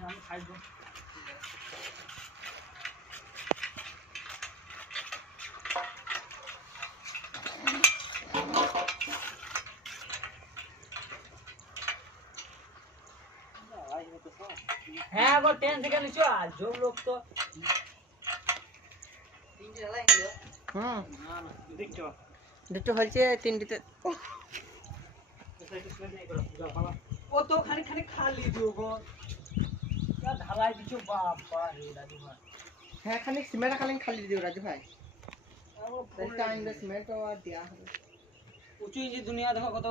আমি খাইবো হ্যাঁ গো 10 সেকেন্ড নিচো আর যোগ লোক তো তিনটে লাই গেল না না দেখছো দেখছো হলছে তিনটিতে ও তো খালি খালি খালি দিও গো क्या ढलाई दियो बाबा रे राजू भाई है खाली सीमेंट खाली दियो राजू भाई वो टाइम द सीमेंट और दिया ऊंची जी दुनिया देखो कत